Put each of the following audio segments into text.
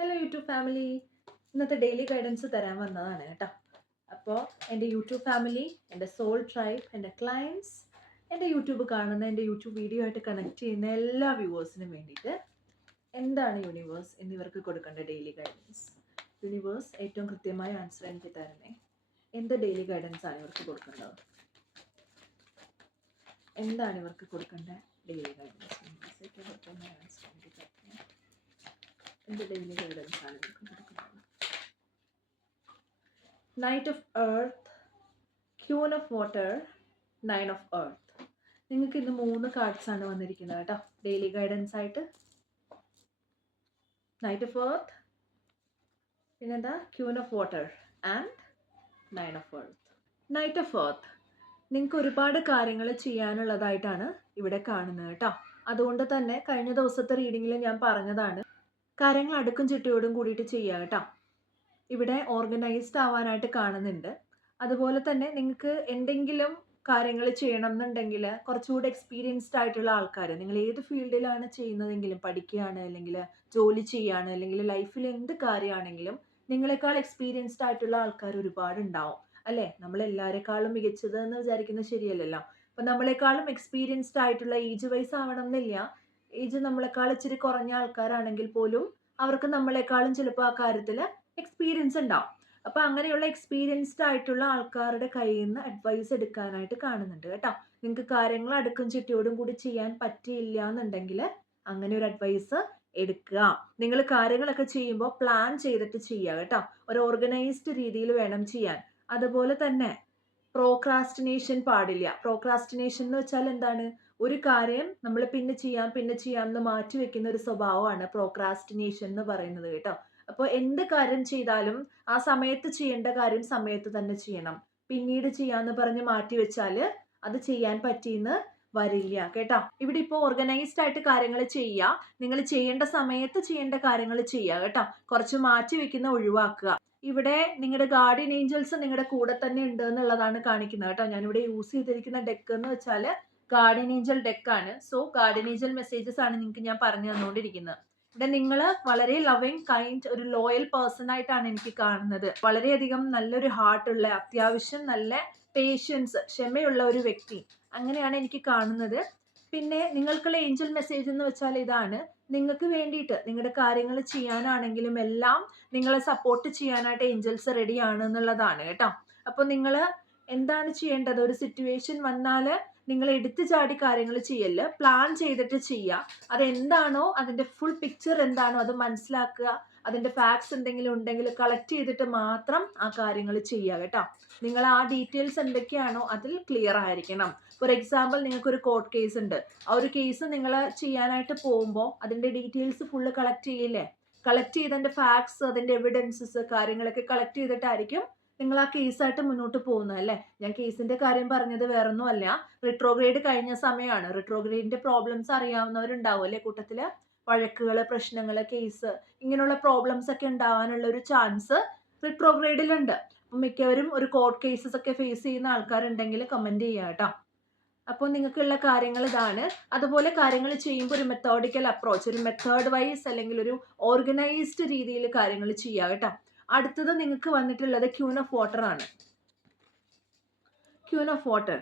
Hello YouTube family, ഇന്നത്തെ daily guidance തരാൻ വന്നതാണ് കേട്ടോ. അപ്പോൾ എൻ്റെ യൂട്യൂബ് ഫാമിലി, എൻ്റെ സോൾ ട്രൈബ്, എൻ്റെ ക്ലയൻസ്, എൻ്റെ യൂട്യൂബ് കാണുന്ന, എൻ്റെ യൂട്യൂബ് വീഡിയോ ആയിട്ട് കണക്ട് ചെയ്യുന്ന എല്ലാ വ്യൂവേഴ്സിനും വേണ്ടിയിട്ട് എന്താണ് യൂണിവേഴ്സ് എന്നിവർക്ക് കൊടുക്കേണ്ട ഡെയിലി ഗൈഡൻസ്. യൂണിവേഴ്സ് ഏറ്റവും കൃത്യമായ ആൻസർ എനിക്ക് തരണേ. എന്ത് ഡെയിലി ഗൈഡൻസ് ആണ് ഇവർക്ക് കൊടുക്കേണ്ടത്? എന്താണ് ഇവർക്ക് കൊടുക്കേണ്ട ഡെയിലി ഗൈഡൻസ്? ഏറ്റവും കൃത്യമായ ആൻസർ എനിക്ക് തരണേ. എന്ത് ഡെയിലി ഗൈഡൻസ് ആണ് ഇവർക്ക് കൊടുക്കുന്നത്? Knight of earth, queen of water, nine of earth. നിങ്ങൾക്ക് ഇന്ന് 3 കാർഡ്സ് ആണ് വന്നിരിക്കുന്നത് കേട്ടോ ഡെയിലി ഗൈഡൻസ് ആയിട്ട്. നൈറ്റ് ഓഫ് എർത്ത്, പിന്നെന്താ queen of water and nine of earth. Knight of earth, നിങ്ങൾക്ക് ഒരുപാട് കാര്യങ്ങൾ ചെയ്യാനുള്ളതായിട്ടാണ് ഇവിടെ കാണുന്നത് കേട്ടോ. അതുകൊണ്ട് തന്നെ കഴിഞ്ഞ ദിവസത്തെ റീഡിങ്ങിൽ ഞാൻ പറഞ്ഞതാണ്, കാര്യങ്ങൾ അടുക്കും ചിട്ടയോടും കൂടിയിട്ട് ചെയ്യുക കേട്ടോ. ഇവിടെ ഓർഗനൈസ്ഡ് ആവാനായിട്ട് കാണുന്നുണ്ട്. അതുപോലെ തന്നെ നിങ്ങൾക്ക് എന്തെങ്കിലും കാര്യങ്ങൾ ചെയ്യണം എന്നുണ്ടെങ്കിൽ കുറച്ചുകൂടി എക്സ്പീരിയൻസ്ഡ് ആയിട്ടുള്ള ആൾക്കാർ, നിങ്ങൾ ഏത് ഫീൽഡിലാണ് ചെയ്യുന്നതെങ്കിലും, പഠിക്കുകയാണ് അല്ലെങ്കിൽ ജോലി ചെയ്യുകയാണ് അല്ലെങ്കിൽ ലൈഫിൽ എന്ത് കാര്യമാണെങ്കിലും നിങ്ങളെക്കാൾ എക്സ്പീരിയൻസ്ഡ് ആയിട്ടുള്ള ആൾക്കാർ ഒരുപാട് ഉണ്ടാവും അല്ലേ. നമ്മളെല്ലാവരെക്കാളും മികച്ചത് എന്ന് വിചാരിക്കുന്നത് ശരിയല്ലല്ലോ. അപ്പം നമ്മളെക്കാളും എക്സ്പീരിയൻസ്ഡ് ആയിട്ടുള്ള, ഏജ് വൈസ് ആവണം എന്നില്ല, ഏജ് നമ്മളെക്കാൾ ഇച്ചിരി കുറഞ്ഞ ആൾക്കാരാണെങ്കിൽ പോലും അവർക്ക് നമ്മളെക്കാളും ചിലപ്പോൾ ആ കാര്യത്തിൽ എക്സ്പീരിയൻസ് ഉണ്ടാവും. അപ്പോൾ അങ്ങനെയുള്ള എക്സ്പീരിയൻസ്ഡ് ആയിട്ടുള്ള ആൾക്കാരുടെ കയ്യിൽ നിന്ന് അഡ്വൈസ് എടുക്കാനായിട്ട് കാണുന്നുണ്ട് കേട്ടോ. നിങ്ങൾക്ക് കാര്യങ്ങൾ അടുക്കും ചിട്ടയോടും കൂടി ചെയ്യാൻ പറ്റിയില്ല എന്നുണ്ടെങ്കിൽ അങ്ങനെ ഒരു അഡ്വൈസ് എടുക്കുക. നിങ്ങൾ കാര്യങ്ങളൊക്കെ ചെയ്യുമ്പോൾ പ്ലാൻ ചെയ്തിട്ട് ചെയ്യുക കേട്ടോ. ഒരു ഓർഗനൈസ്ഡ് രീതിയിൽ വേണം ചെയ്യാൻ. അതുപോലെ തന്നെ പ്രോക്രാസ്റ്റിനേഷൻ പാടില്ല. പ്രോക്രാസ്റ്റിനേഷൻ എന്ന് വെച്ചാൽ എന്താണ്? ഒരു കാര്യം നമ്മൾ പിന്നെ ചെയ്യാം എന്ന് മാറ്റി വെക്കുന്ന ഒരു സ്വഭാവമാണ് പ്രോക്രാസ്റ്റിനേഷൻ എന്ന് പറയുന്നത് കേട്ടോ. അപ്പോൾ എന്ത് കാര്യം ചെയ്താലും ആ സമയത്ത് ചെയ്യേണ്ട കാര്യം സമയത്ത് തന്നെ ചെയ്യണം. പിന്നീട് ചെയ്യാന്ന് പറഞ്ഞ് മാറ്റി വെച്ചാൽ അത് ചെയ്യാൻ പറ്റിയെന്ന് വരില്ല കേട്ടോ. ഇവിടെ ഇപ്പോൾ ഓർഗനൈസ്ഡ് ആയിട്ട് കാര്യങ്ങൾ ചെയ്യുക, നിങ്ങൾ ചെയ്യേണ്ട സമയത്ത് ചെയ്യേണ്ട കാര്യങ്ങൾ ചെയ്യുക കേട്ടോ. കുറച്ച് മാറ്റി വെക്കുന്ന ഒഴിവാക്കുക. ഇവിടെ നിങ്ങളുടെ ഗാർഡിയൻ ഏഞ്ചൽസ് നിങ്ങളുടെ കൂടെ തന്നെ ഉണ്ട് എന്നുള്ളതാണ് കാണിക്കുന്നത് കേട്ടോ. ഞാനിവിടെ യൂസ് ചെയ്തിരിക്കുന്ന ഡെക്ക് എന്ന് വെച്ചാൽ ഗാർഡിയൻ ഏഞ്ചൽ ഡെക്കാണ്. സോ ഗാർഡിയൻ ഏഞ്ചൽ മെസ്സേജസ് ആണ് നിങ്ങൾക്ക് ഞാൻ പറഞ്ഞു തന്നുകൊണ്ടിരിക്കുന്നത്. ഇവിടെ നിങ്ങൾ വളരെ ലവിങ്, കൈൻഡ്, ഒരു ലോയൽ പേഴ്സൺ ആയിട്ടാണ് എനിക്ക് കാണുന്നത്. വളരെയധികം നല്ലൊരു ഹാർട്ടുള്ള, അത്യാവശ്യം നല്ല പേഷ്യൻസ്, ക്ഷമയുള്ള ഒരു വ്യക്തി, അങ്ങനെയാണ് എനിക്ക് കാണുന്നത്. പിന്നെ നിങ്ങൾക്കുള്ള ഏഞ്ചൽ മെസ്സേജ് എന്ന് വെച്ചാൽ ഇതാണ്, നിങ്ങൾക്ക് വേണ്ടിയിട്ട് നിങ്ങളുടെ കാര്യങ്ങൾ ചെയ്യാനാണെങ്കിലും എല്ലാം നിങ്ങളെ സപ്പോർട്ട് ചെയ്യാനായിട്ട് ഏഞ്ചൽസ് റെഡിയാണ് എന്നുള്ളതാണ് കേട്ടോ. അപ്പോൾ നിങ്ങൾ എന്താണ് ചെയ്യേണ്ടത്? ഒരു സിറ്റുവേഷൻ വന്നാൽ നിങ്ങൾ എടുത്തു ചാടി കാര്യങ്ങൾ ചെയ്യല്ല, പ്ലാൻ ചെയ്തിട്ട് ചെയ്യുക. അതെന്താണോ അതിൻ്റെ ഫുൾ പിക്ചർ എന്താണോ അത് മനസ്സിലാക്കുക. അതിൻ്റെ ഫാക്ട്സ് എന്തെങ്കിലും ഉണ്ടെങ്കിൽ കളക്ട് ചെയ്തിട്ട് മാത്രം ആ കാര്യങ്ങൾ ചെയ്യുക കേട്ടോ. നിങ്ങൾ ആ ഡീറ്റെയിൽസ് എന്തൊക്കെയാണോ അതിൽ ക്ലിയർ ആയിരിക്കണം. ഫോർ എക്സാമ്പിൾ, നിങ്ങൾക്കൊരു കോർട്ട് കേസ് ഉണ്ട്. ആ ഒരു കേസ് നിങ്ങൾ ചെയ്യാനായിട്ട് പോകുമ്പോൾ അതിൻ്റെ ഡീറ്റെയിൽസ് ഫുള്ള് കളക്ട് ചെയ്യില്ലേ? കളക്ട് ചെയ്തതിൻ്റെ ഫാക്ട്സ്, അതിൻ്റെ എവിഡൻസസ്, കാര്യങ്ങളൊക്കെ കളക്ട് ചെയ്തിട്ടായിരിക്കും നിങ്ങൾ ആ കേസായിട്ട് മുന്നോട്ട് പോകുന്നത് അല്ലേ. ഞാൻ കേസിന്റെ കാര്യം പറഞ്ഞത് വേറൊന്നും അല്ല, റിട്രോഗ്രേഡ് കഴിഞ്ഞ സമയമാണ്. റിട്രോഗ്രേഡിന്റെ പ്രോബ്ലംസ് അറിയാവുന്നവരുണ്ടാവും അല്ലേ കൂട്ടത്തില്. വഴക്കുകൾ, പ്രശ്നങ്ങൾ, കേസ്, ഇങ്ങനെയുള്ള പ്രോബ്ലംസ് ഒക്കെ ഉണ്ടാവാനുള്ള ഒരു ചാൻസ് റിട്രോഗ്രേഡിലുണ്ട്. അപ്പം മിക്കവരും ഒരു കോർട്ട് കേസസ് ഒക്കെ ഫേസ് ചെയ്യുന്ന ആൾക്കാരുണ്ടെങ്കിൽ കമന്റ് ചെയ്യുക കേട്ടോ. അപ്പോൾ നിങ്ങൾക്കുള്ള കാര്യങ്ങൾ ഇതാണ്. അതുപോലെ കാര്യങ്ങൾ ചെയ്യുമ്പോൾ ഒരു മെത്തോഡിക്കൽ അപ്രോച്ച്, ഒരു മെത്തേഡ് വൈസ് അല്ലെങ്കിൽ ഒരു ഓർഗനൈസ്ഡ് രീതിയിൽ കാര്യങ്ങൾ ചെയ്യുക കേട്ടോ. അടുത്തത് നിങ്ങൾക്ക് വന്നിട്ടുള്ളത് ക്യൂൻ ഓഫ് വാട്ടർ ആണ്. ക്യൂൻ ഓഫ് വാട്ടർ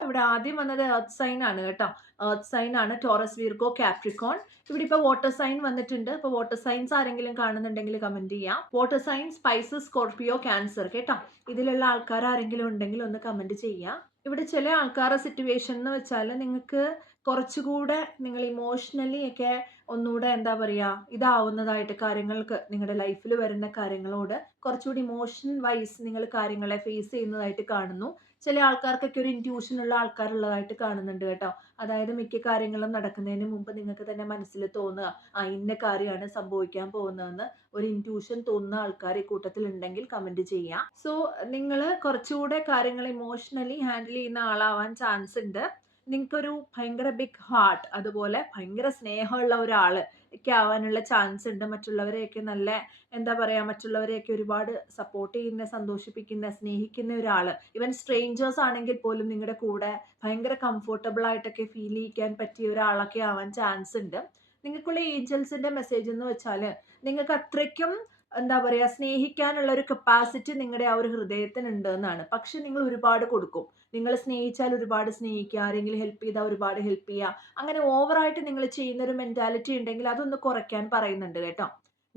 ഇവിടെ ആദ്യം വന്നത് എർത്ത് സൈൻ ആണ് കേട്ടോ. എർത്ത് സൈൻ ആണ്, ടോറസ്, വിർഗോ, കാപ്രിക്കോൺ. ഇവിടെ ഇപ്പോൾ വാട്ടർ സൈൻ വന്നിട്ടുണ്ട്. ഇപ്പോൾ വാട്ടർ സൈൻസ് ആരെങ്കിലും കാണുന്നുണ്ടെങ്കിൽ കമന്റ് ചെയ്യാം. Water sign, Pisces, Scorpio, Cancer കേട്ടോ. ഇതിലുള്ള ആൾക്കാർ ആരെങ്കിലും ഉണ്ടെങ്കിൽ ഒന്ന് കമന്റ് ചെയ്യാം. ഇവിടെ ചില ആൾക്കാരുടെ സിറ്റുവേഷൻ എന്ന് വെച്ചാൽ നിങ്ങൾക്ക് കുറച്ചുകൂടെ നിങ്ങൾ ഇമോഷണലി ഒക്കെ ഒന്നുകൂടെ എന്താ പറയുക ഇതാവുന്നതായിട്ട്, കാര്യങ്ങൾക്ക് നിങ്ങളുടെ ലൈഫിൽ വരുന്ന കാര്യങ്ങളോട് കുറച്ചുകൂടി ഇമോഷൻ വൈസ് നിങ്ങൾ കാര്യങ്ങളെ ഫേസ് ചെയ്യുന്നതായിട്ട് കാണുന്നു. ചില ആൾക്കാർക്കൊക്കെ ഒരു ഇൻറ്റ്യൂഷൻ ഉള്ള ആൾക്കാരുള്ളതായിട്ട് കാണുന്നുണ്ട് കേട്ടോ. അതായത് മിക്ക കാര്യങ്ങളും നടക്കുന്നതിന് മുമ്പ് നിങ്ങൾക്ക് തന്നെ മനസ്സിൽ തോന്നുക, ഇന്ന കാര്യമാണ് സംഭവിക്കാൻ പോകുന്നതെന്ന് ഒരു ഇൻറ്റ്യൂഷൻ തോന്നുന്ന ആൾക്കാർ ഈ കൂട്ടത്തിൽ ഉണ്ടെങ്കിൽ കമന്റ് ചെയ്യാം. സോ നിങ്ങൾ കുറച്ചുകൂടെ കാര്യങ്ങൾ ഇമോഷണലി ഹാൻഡിൽ ചെയ്യുന്ന ആളാവാൻ ചാൻസ് ഉണ്ട്. നിങ്ങൾക്കൊരു ഭയങ്കര ബിഗ് ഹാർട്ട്, അതുപോലെ ഭയങ്കര സ്നേഹമുള്ള ഒരാൾ ഒക്കെ ആവാനുള്ള ചാൻസ് ഉണ്ട്. മറ്റുള്ളവരെയൊക്കെ നല്ല എന്താ പറയുക, മറ്റുള്ളവരെയൊക്കെ ഒരുപാട് സപ്പോർട്ട് ചെയ്യുന്ന, സന്തോഷിപ്പിക്കുന്ന, സ്നേഹിക്കുന്ന ഒരാൾ. ഈവൻ സ്ട്രേഞ്ചേഴ്സ് ആണെങ്കിൽ പോലും നിങ്ങളുടെ കൂടെ ഭയങ്കര കംഫർട്ടബിൾ ആയിട്ടൊക്കെ ഫീൽ ചെയ്യിക്കാൻ പറ്റിയ ഒരാളൊക്കെ ആവാൻ ചാൻസ് ഉണ്ട്. നിങ്ങൾക്കുള്ള ഏഞ്ചൽസിന്റെ മെസ്സേജ് എന്ന് വെച്ചാൽ നിങ്ങൾക്ക് അത്രയ്ക്കും എന്താ പറയുക സ്നേഹിക്കാനുള്ള ഒരു കപ്പാസിറ്റി നിങ്ങളുടെ ആ ഒരു ഹൃദയത്തിനുണ്ട് എന്നാണ്. പക്ഷെ നിങ്ങൾ ഒരുപാട് കൊടുക്കും. നിങ്ങൾ സ്നേഹിച്ചാൽ ഒരുപാട് സ്നേഹിക്കുക, ആരെങ്കിലും ഹെൽപ്പ് ചെയ്താൽ ഒരുപാട് ഹെൽപ്പ് ചെയ്യുക. അങ്ങനെ ഓവറായിട്ട് നിങ്ങൾ ചെയ്യുന്ന ഒരു മെന്റാലിറ്റി ഉണ്ടെങ്കിൽ അതൊന്ന് കുറയ്ക്കാൻ പറയുന്നുണ്ട് കേട്ടോ.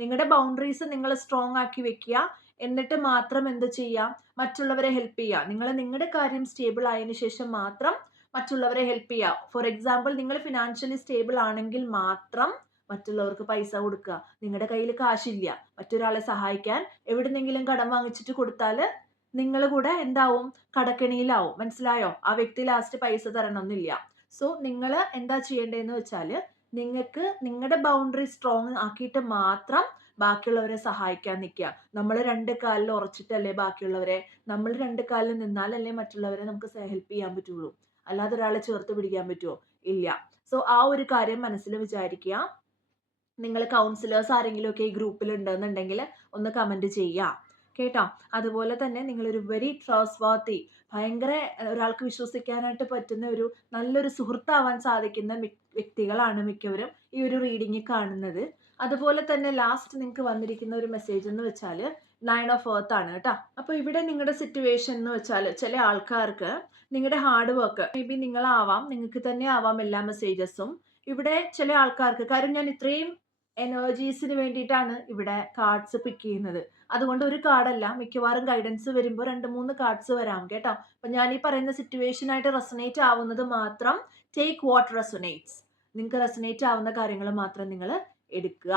നിങ്ങളുടെ ബൗണ്ടറീസ് നിങ്ങൾ സ്ട്രോങ് ആക്കി വെക്കുക. എന്നിട്ട് മാത്രം എന്ത് ചെയ്യാം, മറ്റുള്ളവരെ ഹെൽപ്പ് ചെയ്യുക. നിങ്ങൾ നിങ്ങളുടെ കാര്യം സ്റ്റേബിൾ ആയതിനു ശേഷം മാത്രം മറ്റുള്ളവരെ ഹെൽപ്പ് ചെയ്യുക. ഫോർ എക്സാമ്പിൾ നിങ്ങൾ ഫിനാൻഷ്യലി സ്റ്റേബിൾ ആണെങ്കിൽ മാത്രം മറ്റുള്ളവർക്ക് പൈസ കൊടുക്കുക. നിങ്ങളുടെ കയ്യിൽ കാശില്ല, മറ്റൊരാളെ സഹായിക്കാൻ എവിടുന്നെങ്കിലും കടം വാങ്ങിച്ചിട്ട് കൊടുത്താൽ നിങ്ങൾ കൂടെ എന്താവും, കടക്കെണിയിലാവും. മനസ്സിലായോ? ആ വ്യക്തി ലാസ്റ്റ് പൈസ തരണമെന്നില്ല. സോ നിങ്ങൾ എന്താ ചെയ്യേണ്ടതെന്ന് വെച്ചാൽ നിങ്ങൾക്ക് നിങ്ങളുടെ ബൗണ്ടറി സ്ട്രോങ് ആക്കിയിട്ട് മാത്രം ബാക്കിയുള്ളവരെ സഹായിക്കാൻ നിൽക്കുക. നമ്മൾ രണ്ട് കാലിൽ ഉറച്ചിട്ടല്ലേ ബാക്കിയുള്ളവരെ, നമ്മൾ രണ്ട് കാലിൽ നിന്നാലല്ലേ മറ്റുള്ളവരെ നമുക്ക് ഹെൽപ്പ് ചെയ്യാൻ പറ്റുള്ളൂ. അല്ലാതെ ഒരാളെ ചേർത്ത് പിടിക്കാൻ പറ്റുമോ? ഇല്ല. സോ ആ ഒരു കാര്യം മനസ്സിൽ വിചാരിക്കുക. നിങ്ങൾ കൗൺസിലേഴ്സ് ആരെങ്കിലും ഒക്കെ ഈ ഗ്രൂപ്പിൽ ഉണ്ടെന്നുണ്ടെങ്കിൽ ഒന്ന് കമന്റ് ചെയ്യുക കേട്ടോ. അതുപോലെ തന്നെ നിങ്ങളൊരു വെരി ട്രസ്റ്റ് വർത്തി, ഭയങ്കര ഒരാൾക്ക് വിശ്വസിക്കാനായിട്ട് പറ്റുന്ന ഒരു നല്ലൊരു സുഹൃത്താവാൻ സാധിക്കുന്ന വ്യക്തികളാണ് മിക്കവരും ഈ ഒരു റീഡിങ് കാണുന്നത്. അതുപോലെ തന്നെ ലാസ്റ്റ് നിങ്ങൾക്ക് വന്നിരിക്കുന്ന ഒരു മെസ്സേജ് എന്ന് വെച്ചാൽ 9 ഓഫ് എർത്ത് ആണ് കേട്ടോ. അപ്പോൾ ഇവിടെ നിങ്ങളുടെ സിറ്റുവേഷൻ എന്ന് വെച്ചാൽ ചില ആൾക്കാർക്ക് നിങ്ങളുടെ ഹാർഡ് വർക്ക്, മേ ബി നിങ്ങളാവാം, നിങ്ങൾക്ക് തന്നെ ആവാം എല്ലാ മെസ്സേജസും. ഇവിടെ ചില ആൾക്കാർക്ക്, കാര്യം ഞാൻ ഇത്രയും എനർജീസിന് വേണ്ടിയിട്ടാണ് ഇവിടെ കാർഡ്സ് പിക്ക് ചെയ്യുന്നത്. അതുകൊണ്ട് ഒരു കാർഡല്ല, മിക്കവാറും ഗൈഡൻസ് വരുമ്പോൾ 2-3 കാർഡ്സ് വരാം കേട്ടോ. അപ്പം ഞാൻ ഈ പറയുന്ന സിറ്റുവേഷൻ ആയിട്ട് റെസൊനേറ്റ് ആവുന്നത് മാത്രം ടേക്ക് വാട്ട് റെസൊനേറ്റ്സ്. നിങ്ങൾക്ക് റെസൊനേറ്റ് ആവുന്ന കാര്യങ്ങൾ മാത്രം നിങ്ങൾ എടുക്കുക.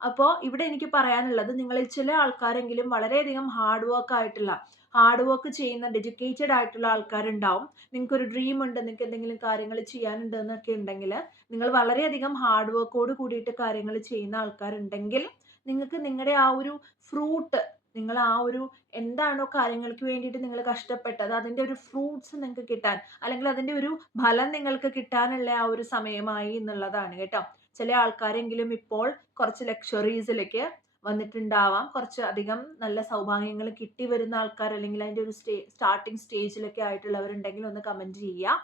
അപ്പോൾ ഇവിടെ എനിക്ക് പറയാനുള്ളത്, നിങ്ങളിൽ ചില ആൾക്കാരെങ്കിലും വളരെയധികം ഹാർഡ് വർക്ക് ചെയ്യുന്ന ഡെഡിക്കേറ്റഡ് ആയിട്ടുള്ള ആൾക്കാരുണ്ടാവും. നിങ്ങൾക്കൊരു ഡ്രീം ഉണ്ട്, നിങ്ങൾക്ക് എന്തെങ്കിലും കാര്യങ്ങൾ ചെയ്യാനുണ്ട് എന്നൊക്കെ ഉണ്ടെങ്കിൽ, നിങ്ങൾ വളരെയധികം ഹാർഡ് വർക്കോട് കൂടിയിട്ട് കാര്യങ്ങൾ ചെയ്യുന്ന ആൾക്കാരുണ്ടെങ്കിൽ നിങ്ങൾക്ക് നിങ്ങളുടെ ആ ഒരു ഫ്രൂട്ട്, നിങ്ങൾ ആ ഒരു എന്താണോ കാര്യങ്ങൾക്ക് വേണ്ടിയിട്ട് നിങ്ങൾ കഷ്ടപ്പെട്ടത് അതിൻ്റെ ഒരു ഫ്രൂട്ട്സ് നിങ്ങൾക്ക് കിട്ടാൻ, അല്ലെങ്കിൽ അതിൻ്റെ ഒരു ഫലം നിങ്ങൾക്ക് കിട്ടാനുള്ള ആ ഒരു സമയമായി എന്നുള്ളതാണ് കേട്ടോ. ചില ആൾക്കാരെങ്കിലും ഇപ്പോൾ കുറച്ച് ലക്ഷറീസിലേക്ക് വന്നിട്ടുണ്ടാവാം, കുറച്ച് അധികം നല്ല സൗഭാഗ്യങ്ങൾ കിട്ടി വരുന്ന ആൾക്കാർ, അല്ലെങ്കിൽ അതിൻ്റെ ഒരു സ്റ്റാർട്ടിങ് സ്റ്റേജിലൊക്കെ ആയിട്ടുള്ളവരുണ്ടെങ്കിൽ ഒന്ന് കമന്റ് ചെയ്യുക.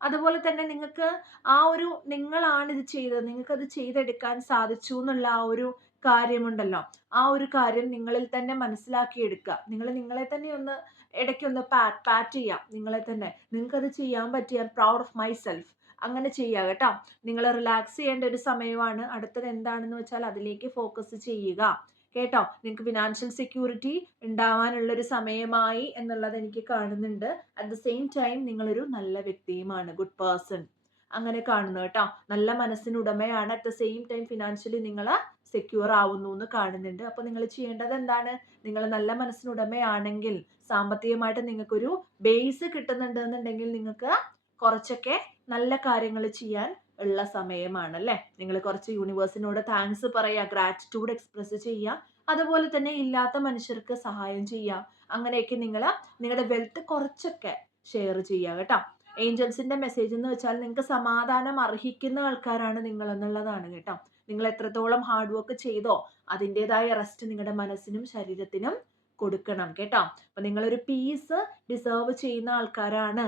അതുപോലെ തന്നെ നിങ്ങൾക്ക് ആ ഒരു നിങ്ങളാണ് ഇത് ചെയ്തത്, നിങ്ങൾക്കത് ചെയ്തെടുക്കാൻ സാധിച്ചു എന്നുള്ള ആ ഒരു കാര്യമുണ്ടല്ലോ, ആ ഒരു കാര്യം നിങ്ങളിൽ തന്നെ മനസ്സിലാക്കിയെടുക്കുക. നിങ്ങൾ നിങ്ങളെ തന്നെ ഒന്ന് ഇടയ്ക്കൊന്ന് പാറ്റ് ചെയ്യാം. നിങ്ങളെ തന്നെ, നിങ്ങൾക്കത് ചെയ്യാൻ പറ്റിയ പ്രൗഡ് ഓഫ് മൈ സെൽഫ്, അങ്ങനെ ചെയ്യുക കേട്ടോ. നിങ്ങൾ റിലാക്സ് ചെയ്യേണ്ട ഒരു സമയമാണ്. അടുത്തത് എന്താണെന്ന് വെച്ചാൽ അതിലേക്ക് ഫോക്കസ് ചെയ്യുക കേട്ടോ. നിങ്ങൾക്ക് ഫിനാൻഷ്യൽ സെക്യൂരിറ്റി ഉണ്ടാവാനുള്ളൊരു സമയമായി എന്നുള്ളത് എനിക്ക് കാണുന്നുണ്ട്. അറ്റ് ദ സെയിം ടൈം നിങ്ങളൊരു നല്ല വ്യക്തിയുമാണ്, ഗുഡ് പേഴ്സൺ, അങ്ങനെ കാണുന്നു കേട്ടോ. നല്ല മനസ്സിനുടമയാണ്. At the same time financially നിങ്ങൾ സെക്യൂർ ആവുന്നു എന്ന് കാണുന്നുണ്ട്. അപ്പോൾ നിങ്ങൾ ചെയ്യേണ്ടത് എന്താണ്, നിങ്ങൾ നല്ല മനസ്സിനുടമയാണെങ്കിൽ സാമ്പത്തികമായിട്ട് നിങ്ങൾക്കൊരു ബേസ് കിട്ടുന്നുണ്ട് എന്നുണ്ടെങ്കിൽ നിങ്ങൾക്ക് കുറച്ചൊക്കെ നല്ല കാര്യങ്ങൾ ചെയ്യാൻ ഉള്ള സമയമാണ് അല്ലേ. നിങ്ങൾ കുറച്ച് യൂണിവേഴ്സിനോട് താങ്ക്സ് പറയുക, ഗ്രാറ്റിറ്റ്യൂഡ് എക്സ്പ്രസ് ചെയ്യുക. അതുപോലെ തന്നെ ഇല്ലാത്ത മനുഷ്യർക്ക് സഹായം ചെയ്യുക. അങ്ങനെയൊക്കെ നിങ്ങൾ നിങ്ങളുടെ വെൽത്ത് കുറച്ചൊക്കെ ഷെയർ ചെയ്യുക കേട്ടോ. ഏഞ്ചൽസിന്റെ മെസ്സേജ് എന്ന് വെച്ചാൽ നിങ്ങൾക്ക് സമാധാനം അർഹിക്കുന്ന ആൾക്കാരാണ് നിങ്ങൾ എന്നുള്ളതാണ് കേട്ടോ. നിങ്ങൾ എത്രത്തോളം ഹാർഡ് വർക്ക് ചെയ്തോ അതിൻ്റെതായ റെസ്റ്റ് നിങ്ങളുടെ മനസ്സിനും ശരീരത്തിനും കൊടുക്കണം കേട്ടോ. അപ്പൊ നിങ്ങളൊരു പീസ് ഡിസേർവ് ചെയ്യുന്ന ആൾക്കാരാണ്.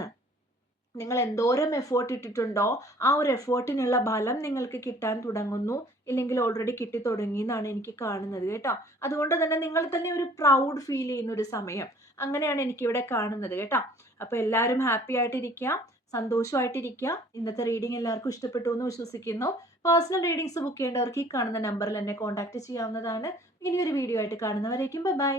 നിങ്ങൾ എന്തോരം എഫേർട്ട് ഇട്ടിട്ടുണ്ടോ ആ ഒരു എഫേർട്ടിനുള്ള ഫലം നിങ്ങൾക്ക് കിട്ടാൻ തുടങ്ങുന്നു, ഇല്ലെങ്കിൽ ഓൾറെഡി കിട്ടി തുടങ്ങി എന്നാണ് എനിക്ക് കാണുന്നത് കേട്ടോ. അതുകൊണ്ട് തന്നെ നിങ്ങൾ തന്നെ ഒരു പ്രൗഡ് ഫീൽ ചെയ്യുന്ന ഒരു സമയം, അങ്ങനെയാണ് എനിക്കിവിടെ കാണുന്നത് കേട്ടോ. അപ്പോൾ എല്ലാവരും ഹാപ്പി ആയിട്ടിരിക്കുക, സന്തോഷമായിട്ടിരിക്കുക. ഇന്നത്തെ റീഡിംഗ് എല്ലാവർക്കും ഇഷ്ടപ്പെട്ടു എന്ന് വിശ്വസിക്കുന്നു. പേഴ്സണൽ റീഡിങ്സ് ബുക്ക് ചെയ്യേണ്ടവർക്ക് ഈ കാണുന്ന നമ്പറിൽ എന്നെ കോൺടാക്ട് ചെയ്യാവുന്നതാണ്. ഇനിയൊരു വീഡിയോ ആയിട്ട് കാണുന്നവരേക്കും ബൈ.